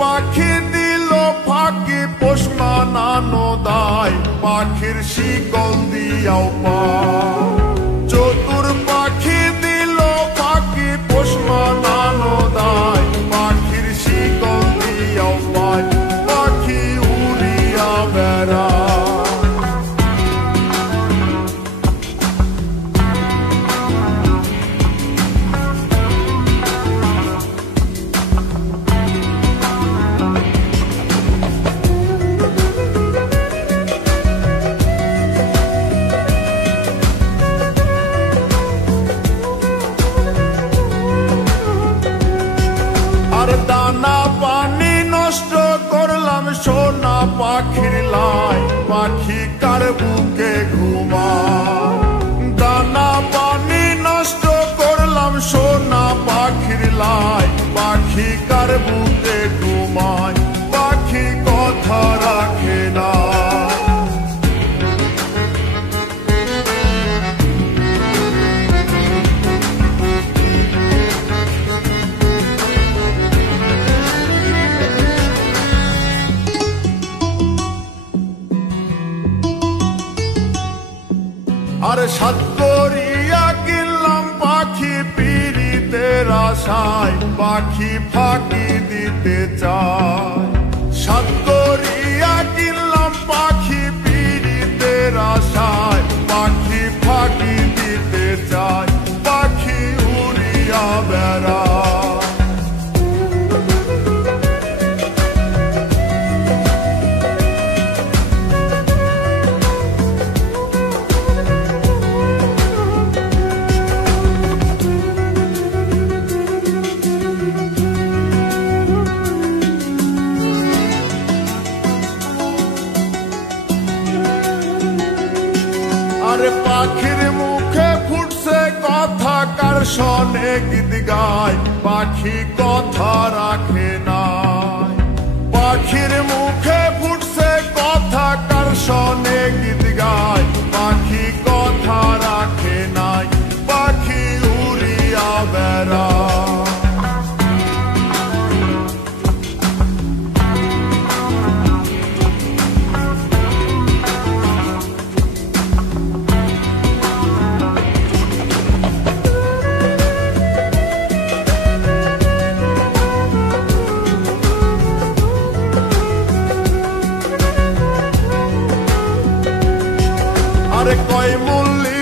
পাখি দিল ফাঁকি পোষ মানানো দায়, পাখির শিকল দিয়াও পায়। চতুর পাখি দিল ফাঁকি পোষ মানানো দায়, পাখির শিকল দিয়াও পায়, পাখি উড়িয়া বেড়ায়। দানা পানি নষ্ট করলাম সোনা পাখির লাই, পাখি কার বুকে ঘুমায়। দানা পানি নষ্ট করলাম সোনা পাখির লাই, পাখি কার বুকে ঘুমায়, পাখি কথা রাখে না। আর সাত করিয়া কিনলাম পাখি পিরিতের আশায়, পাখি ফাঁকি দিতে চায়। সাত করিয়া কিনলাম পাখি পিরিতের আশায়, পাখি ফাঁকি দিতে চায়, পাখি উড়িয়া বেড়ায়। আরে পাখির মুখে ফুটছে কথা, কার শোনে গীত গায়, পাখি কথা রাখে নাই। পাখির মুখে ফুটছে কথা, কার শোনে গীত গায়, পাখি কথা রাখে নাই, পাখি উড়িয়া বেড়ায়। আরে কয় মূল্য